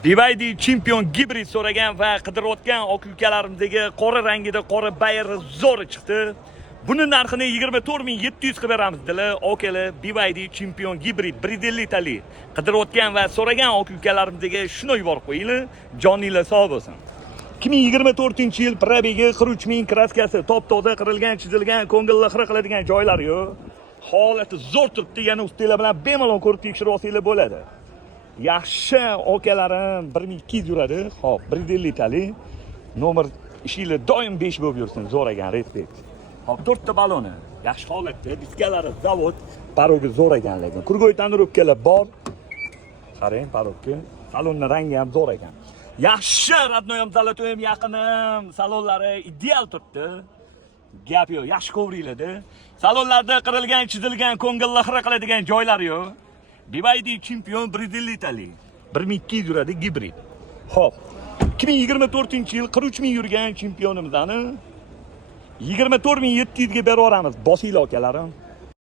BYD chempion gibrid so'ragan va qidirayotgan oq ukalarimdagi qora rangida qora bayri zo'r chiqdi. Buni narxini 24700 qilib beramiz dedilar. Okalar BYD chempion gibrid 1 litali qidirayotgan va so'ragan oq ukalarimdagi shuni yuborib qo'yinglar. Joninglar sog' bo'lsin. 2024-yil probegi 43000 kraskasi, top-toza qirilgan, chizilgan, ko'ngilni xira qiladigan joylari yo'q. Holati zo'r turibdi, yana ustinglar bilan bemalol ko'rib tekshirib olsanglar bo'ladi. Yaxshi okalarim 1200 yuradi. Xo'p, 1 litali. Nomer ishinglar doim 5 bo'lib yursin, zo'r ekan, respekt. Xo'p, 4 ta baloni. Yaxshi holatda, diskalari zavod, parogi zo'r ekan lekin. Kurgoy tonirovkalar bor. Qarang, parogga. Salonning rangi ham zo'r ekan. Yaxshi, radnoy ham zalatoyim yaqinim. Salonlari ideal turibdi. Gap yo'q, yaxshi kovringlarda. Salonlarda qirilgan, chizilgan, ko'ngilni xira qiladigan joylari yo'q. BYD chempion 1 litali. 1200 yuradi gibrid. Xo'p, 2024-yil 43000 yurgan chempionimizni 24700 ga berib yuboramiz. Bosinglar akalarim.